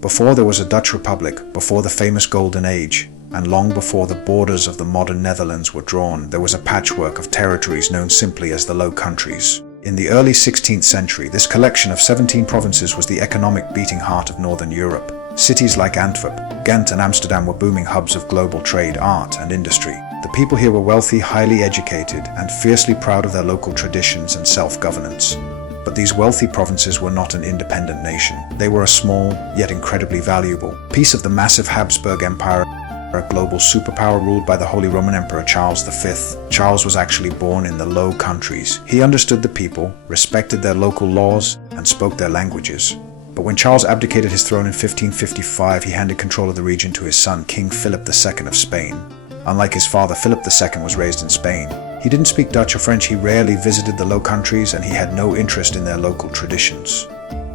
Before there was a Dutch Republic, before the famous Golden Age, and long before the borders of the modern Netherlands were drawn, there was a patchwork of territories known simply as the Low Countries. In the early 16th century, this collection of 17 provinces was the economic beating heart of Northern Europe. Cities like Antwerp, Ghent and Amsterdam were booming hubs of global trade, art and industry. The people here were wealthy, highly educated, and fiercely proud of their local traditions and self-governance. But these wealthy provinces were not an independent nation. They were a small, yet incredibly valuable piece of the massive Habsburg Empire, a global superpower ruled by the Holy Roman Emperor Charles V. Charles was actually born in the Low Countries. He understood the people, respected their local laws, and spoke their languages. But when Charles abdicated his throne in 1555, he handed control of the region to his son, King Philip II of Spain. Unlike his father, Philip II was raised in Spain. He didn't speak Dutch or French, he rarely visited the Low Countries, and he had no interest in their local traditions.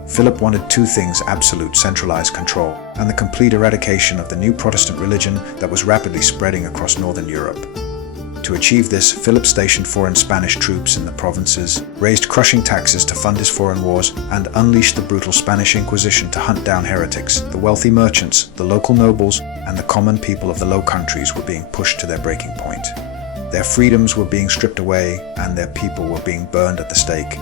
Philip wanted two things: absolute centralized control and the complete eradication of the new Protestant religion that was rapidly spreading across Northern Europe. To achieve this, Philip stationed foreign Spanish troops in the provinces, raised crushing taxes to fund his foreign wars, and unleashed the brutal Spanish Inquisition to hunt down heretics. The wealthy merchants, the local nobles, and the common people of the Low Countries were being pushed to their breaking point. Their freedoms were being stripped away, and their people were being burned at the stake.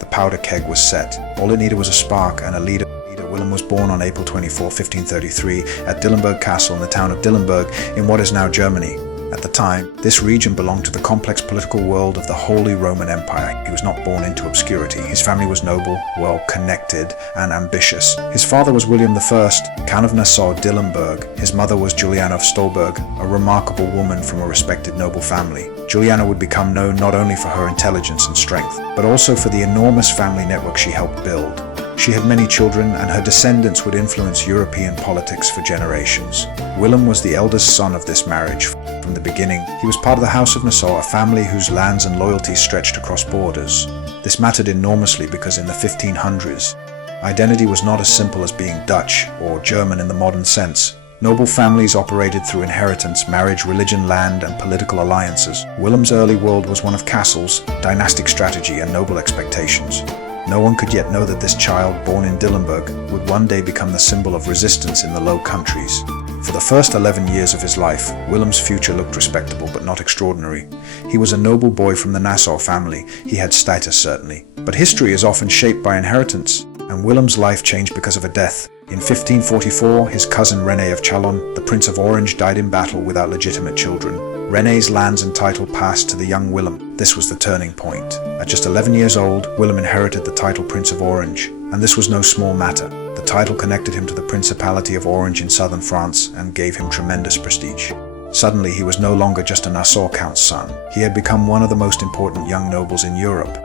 The powder keg was set. All it needed was a spark and a leader. Willem was born on April 24, 1533, at Dillenburg Castle in the town of Dillenburg in what is now Germany. At the time, this region belonged to the complex political world of the Holy Roman Empire. He was not born into obscurity. His family was noble, well-connected, and ambitious. His father was William I, Count of Nassau-Dillenburg. His mother was Juliana of Stolberg, a remarkable woman from a respected noble family. Juliana would become known not only for her intelligence and strength, but also for the enormous family network she helped build. She had many children, and her descendants would influence European politics for generations. Willem was the eldest son of this marriage. From the beginning, he was part of the House of Nassau, a family whose lands and loyalties stretched across borders. This mattered enormously because in the 1500s, identity was not as simple as being Dutch or German in the modern sense. Noble families operated through inheritance, marriage, religion, land, and political alliances. Willem's early world was one of castles, dynastic strategy, and noble expectations. No one could yet know that this child, born in Dillenburg, would one day become the symbol of resistance in the Low Countries. For the first 11 years of his life, Willem's future looked respectable but not extraordinary. He was a noble boy from the Nassau family. He had status, certainly. But history is often shaped by inheritance, and Willem's life changed because of a death. In 1544, his cousin René of Chalon, the Prince of Orange, died in battle without legitimate children. René's lands and title passed to the young Willem. This was the turning point. At just 11 years old, Willem inherited the title Prince of Orange, and this was no small matter. The title connected him to the Principality of Orange in southern France and gave him tremendous prestige. Suddenly, he was no longer just a Nassau Count's son. He had become one of the most important young nobles in Europe.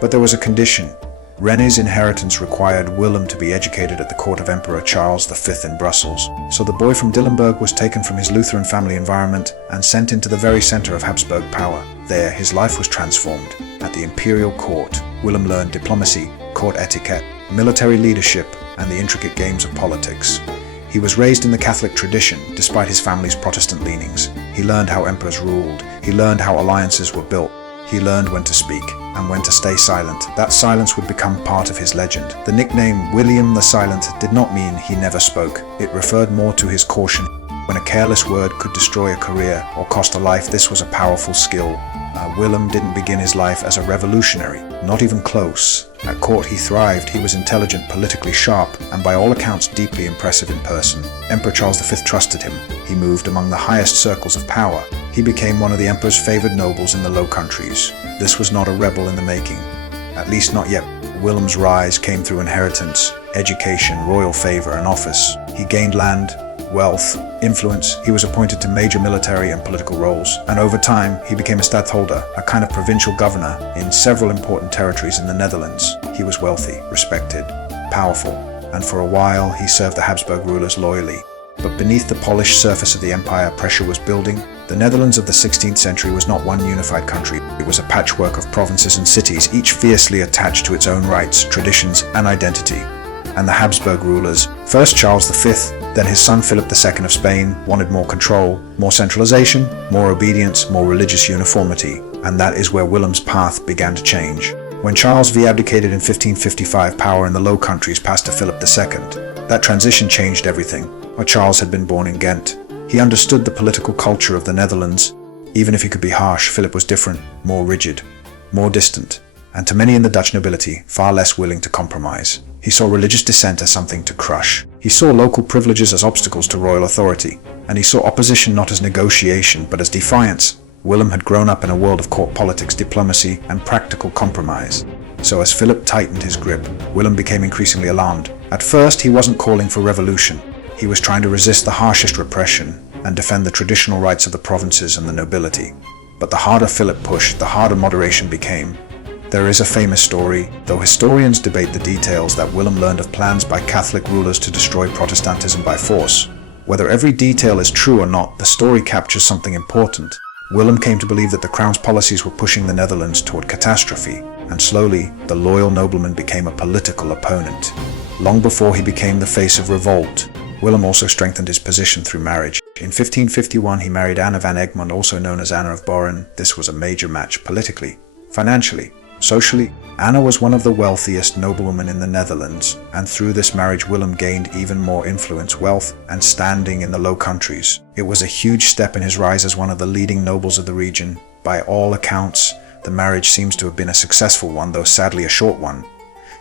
But there was a condition. René's inheritance required Willem to be educated at the court of Emperor Charles V in Brussels. So the boy from Dillenburg was taken from his Lutheran family environment and sent into the very center of Habsburg power. There, his life was transformed. At the imperial court, Willem learned diplomacy, court etiquette, military leadership, and the intricate games of politics. He was raised in the Catholic tradition, despite his family's Protestant leanings. He learned how emperors ruled. He learned how alliances were built. He learned when to speak and when to stay silent. That silence would become part of his legend. The nickname William the Silent did not mean he never spoke. It referred more to his caution. When a careless word could destroy a career or cost a life, this was a powerful skill. Willem didn't begin his life as a revolutionary, not even close. At court he thrived. He was intelligent, politically sharp, and by all accounts deeply impressive in person. Emperor Charles V trusted him. He moved among the highest circles of power. He became one of the emperor's favored nobles in the Low Countries. This was not a rebel in the making. At least not yet. Willem's rise came through inheritance, education, royal favor, and office. He gained land, wealth, influence. He was appointed to major military and political roles, and over time he became a stadtholder, a kind of provincial governor in several important territories in the Netherlands. He was wealthy, respected, powerful, and for a while he served the Habsburg rulers loyally. But beneath the polished surface of the empire, pressure was building. The Netherlands of the 16th century was not one unified country. It was a patchwork of provinces and cities, each fiercely attached to its own rights, traditions, and identity. And the Habsburg rulers, first Charles V, then his son Philip II of Spain, wanted more control, more centralization, more obedience, more religious uniformity. And that is where Willem's path began to change. When Charles V abdicated in 1555, power in the Low Countries passed to Philip II. That transition changed everything. Charles had been born in Ghent. He understood the political culture of the Netherlands. Even if he could be harsh, Philip was different, more rigid, more distant, and to many in the Dutch nobility, far less willing to compromise. He saw religious dissent as something to crush. He saw local privileges as obstacles to royal authority, and he saw opposition not as negotiation, but as defiance. Willem had grown up in a world of court politics, diplomacy, and practical compromise. So as Philip tightened his grip, Willem became increasingly alarmed. At first, he wasn't calling for revolution. He was trying to resist the harshest repression and defend the traditional rights of the provinces and the nobility. But the harder Philip pushed, the harder moderation became. There is a famous story, though historians debate the details, that Willem learned of plans by Catholic rulers to destroy Protestantism by force. Whether every detail is true or not, the story captures something important. Willem came to believe that the crown's policies were pushing the Netherlands toward catastrophe, and slowly, the loyal nobleman became a political opponent. Long before he became the face of revolt, Willem also strengthened his position through marriage. In 1551, he married Anna van Egmond, also known as Anna of Boren. This was a major match politically, financially, socially. Anna was one of the wealthiest noblewomen in the Netherlands, and through this marriage Willem gained even more influence, wealth, and standing in the Low Countries. It was a huge step in his rise as one of the leading nobles of the region. By all accounts, the marriage seems to have been a successful one, though sadly a short one.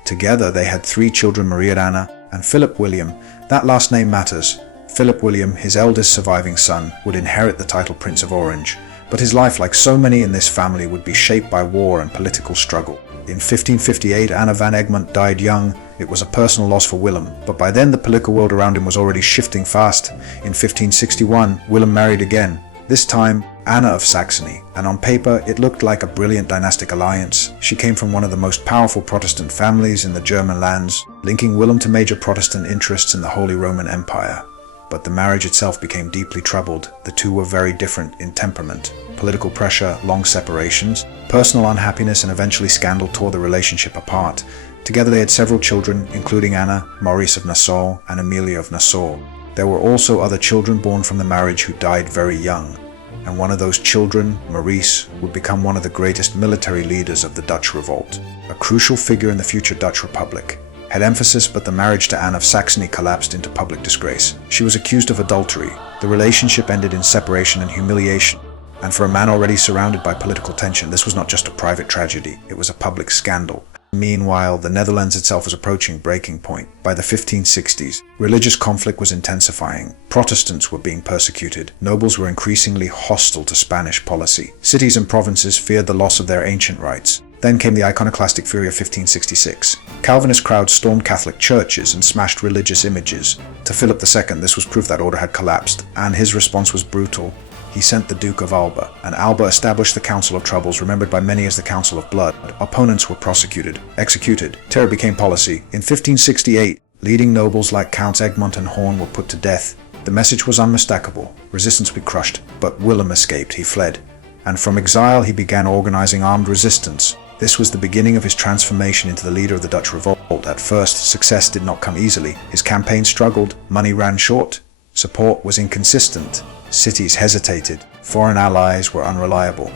Together they had 3 children, Maria Anna and Philip William. That last name matters. Philip William, his eldest surviving son, would inherit the title Prince of Orange. But his life, like so many in this family, would be shaped by war and political struggle. In 1558, Anna van Egmond died young. It was a personal loss for Willem, but by then the political world around him was already shifting fast. In 1561, Willem married again, this time Anna of Saxony, and on paper it looked like a brilliant dynastic alliance. She came from one of the most powerful Protestant families in the German lands, linking Willem to major Protestant interests in the Holy Roman Empire. But the marriage itself became deeply troubled. The two were very different in temperament. Political pressure, long separations, personal unhappiness, and eventually scandal tore the relationship apart. Together they had several children, including Anna, Maurice of Nassau, and Emilia of Nassau. There were also other children born from the marriage who died very young. And one of those children, Maurice, would become one of the greatest military leaders of the Dutch Revolt, a crucial figure in the future Dutch Republic. Had emphasis, but the marriage to Anne of Saxony collapsed into public disgrace. She was accused of adultery. The relationship ended in separation and humiliation. And for a man already surrounded by political tension, this was not just a private tragedy, it was a public scandal. Meanwhile, the Netherlands itself was approaching breaking point. By the 1560s, religious conflict was intensifying. Protestants were being persecuted. Nobles were increasingly hostile to Spanish policy. Cities and provinces feared the loss of their ancient rights. Then came the iconoclastic fury of 1566. Calvinist crowds stormed Catholic churches and smashed religious images. To Philip II, this was proof that order had collapsed, and his response was brutal. He sent the Duke of Alba, and Alba established the Council of Troubles, remembered by many as the Council of Blood. Opponents were prosecuted, executed. Terror became policy. In 1568, leading nobles like Counts Egmont and Horn were put to death. The message was unmistakable. Resistance would be crushed, but Willem escaped. He fled. And from exile, he began organizing armed resistance. This was the beginning of his transformation into the leader of the Dutch Revolt. At first, success did not come easily. His campaign struggled, money ran short, support was inconsistent, cities hesitated, foreign allies were unreliable.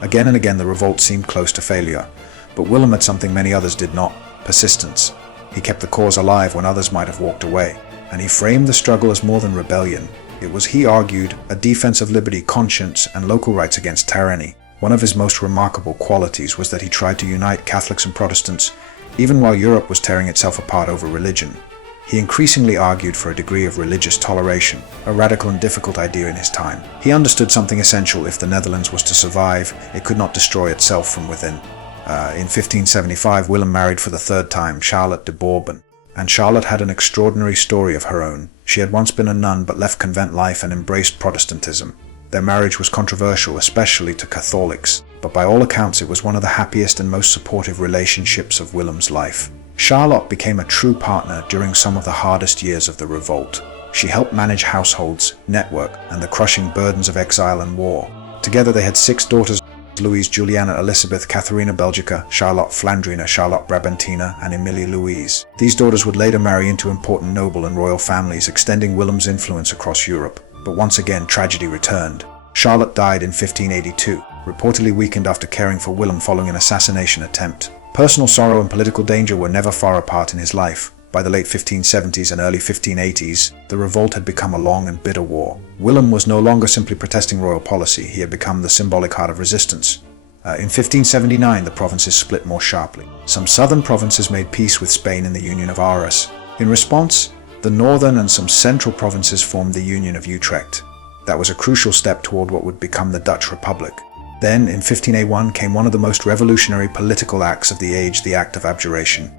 Again and again the revolt seemed close to failure, but Willem had something many others did not: persistence. He kept the cause alive when others might have walked away, and he framed the struggle as more than rebellion. It was, he argued, a defense of liberty, conscience, and local rights against tyranny. One of his most remarkable qualities was that he tried to unite Catholics and Protestants, even while Europe was tearing itself apart over religion. He increasingly argued for a degree of religious toleration, a radical and difficult idea in his time. He understood something essential: if the Netherlands was to survive, it could not destroy itself from within. In 1575, Willem married for the third time Charlotte de Bourbon, and Charlotte had an extraordinary story of her own. She had once been a nun but left convent life and embraced Protestantism. Their marriage was controversial, especially to Catholics, but by all accounts it was one of the happiest and most supportive relationships of Willem's life. Charlotte became a true partner during some of the hardest years of the revolt. She helped manage households, network, and the crushing burdens of exile and war. Together they had 6 daughters: Louise Juliana Elizabeth, Catharina Belgica, Charlotte Flandrina, Charlotte Brabantina, and Emilia Louise. These daughters would later marry into important noble and royal families, extending Willem's influence across Europe. But once again, tragedy returned. Charlotte died in 1582, reportedly weakened after caring for Willem following an assassination attempt. Personal sorrow and political danger were never far apart in his life. By the late 1570s and early 1580s, the revolt had become a long and bitter war. Willem was no longer simply protesting royal policy, he had become the symbolic heart of resistance. In 1579, the provinces split more sharply. Some southern provinces made peace with Spain in the Union of Arras. In response, the northern and some central provinces formed the Union of Utrecht. That was a crucial step toward what would become the Dutch Republic. Then, in 1581, came one of the most revolutionary political acts of the age, the Act of Abjuration.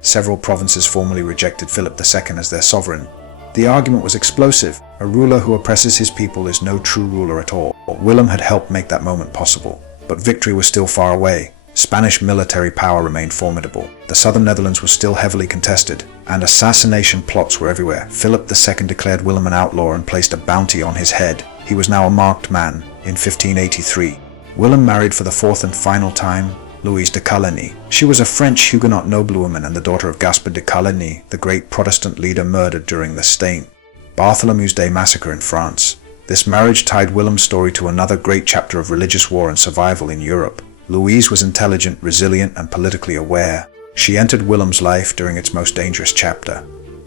Several provinces formally rejected Philip II as their sovereign. The argument was explosive. A ruler who oppresses his people is no true ruler at all. Willem had helped make that moment possible. But victory was still far away. Spanish military power remained formidable. The southern Netherlands was still heavily contested, and assassination plots were everywhere. Philip II declared Willem an outlaw and placed a bounty on his head. He was now a marked man. In 1583, Willem married for the fourth and final time Louise de Coligny. She was a French Huguenot noblewoman and the daughter of Gaspard de Coligny, the great Protestant leader murdered during the Staines Bartholomew's Day massacre in France. This marriage tied Willem's story to another great chapter of religious war and survival in Europe. Louise was intelligent, resilient, and politically aware. She entered Willem's life during its most dangerous chapter.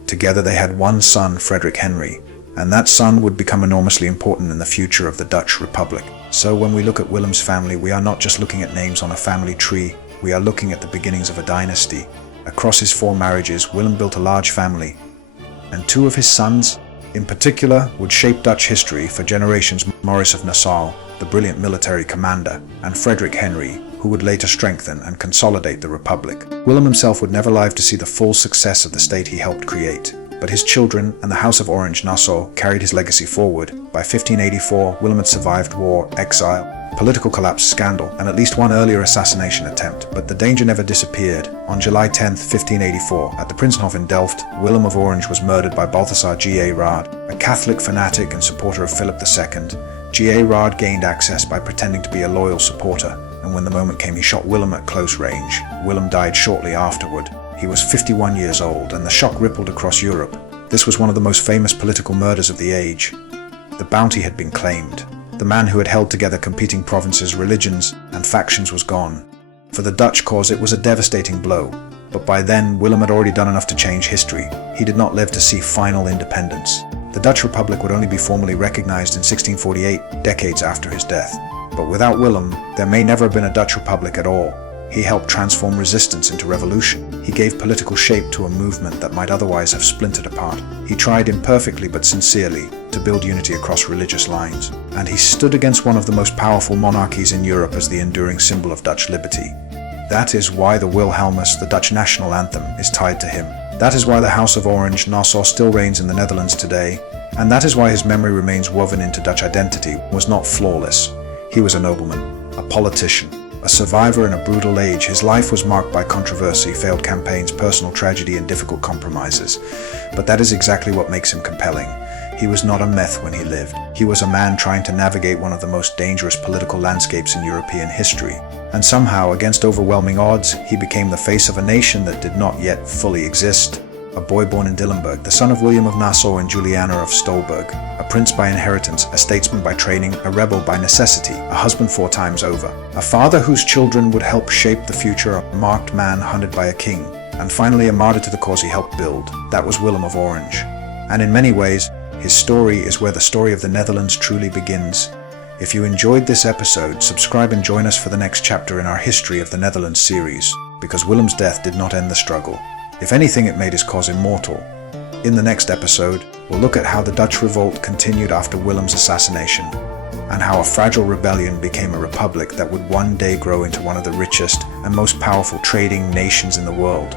Together they had one son, Frederick Henry, and that son would become enormously important in the future of the Dutch Republic. So when we look at Willem's family, we are not just looking at names on a family tree, we are looking at the beginnings of a dynasty. Across his 4 marriages, Willem built a large family, and 2 of his sons, in particular, would shape Dutch history for generations. Maurice of Nassau, the brilliant military commander, and Frederick Henry, who would later strengthen and consolidate the Republic. Willem himself would never live to see the full success of the state he helped create, but his children and the House of Orange Nassau carried his legacy forward. By 1584, Willem had survived war, exile, political collapse, scandal, and at least one earlier assassination attempt, but the danger never disappeared. On July 10, 1584, at the Prinsenhof in Delft, Willem of Orange was murdered by Balthasar Gerard, a Catholic fanatic and supporter of Philip II. Gerard gained access by pretending to be a loyal supporter, and when the moment came, he shot Willem at close range. Willem died shortly afterward. He was 51 years old, and the shock rippled across Europe. This was one of the most famous political murders of the age. The bounty had been claimed. The man who had held together competing provinces, religions, and factions was gone. For the Dutch cause, it was a devastating blow, but by then Willem had already done enough to change history. He did not live to see final independence. The Dutch Republic would only be formally recognized in 1648, decades after his death. But without Willem, there may never have been a Dutch Republic at all. He helped transform resistance into revolution. He gave political shape to a movement that might otherwise have splintered apart. He tried imperfectly but sincerely to build unity across religious lines. And he stood against one of the most powerful monarchies in Europe as the enduring symbol of Dutch liberty. That is why the Wilhelmus, the Dutch national anthem, is tied to him. That is why the House of Orange, Nassau, still reigns in the Netherlands today. And that is why his memory remains woven into Dutch identity. He was not flawless. He was a nobleman, a politician, a survivor in a brutal age. His life was marked by controversy, failed campaigns, personal tragedy, and difficult compromises. But that is exactly what makes him compelling. He was not a myth when he lived. He was a man trying to navigate one of the most dangerous political landscapes in European history. And somehow, against overwhelming odds, he became the face of a nation that did not yet fully exist. A boy born in Dillenburg, the son of William of Nassau and Juliana of Stolberg, a prince by inheritance, a statesman by training, a rebel by necessity, a husband 4 times over, a father whose children would help shape the future, a marked man hunted by a king, and finally a martyr to the cause he helped build. That was Willem of Orange. And in many ways, his story is where the story of the Netherlands truly begins. If you enjoyed this episode, subscribe and join us for the next chapter in our History of the Netherlands series, because Willem's death did not end the struggle. If anything, it made his cause immortal. In the next episode, we'll look at how the Dutch Revolt continued after Willem's assassination, and how a fragile rebellion became a republic that would one day grow into one of the richest and most powerful trading nations in the world.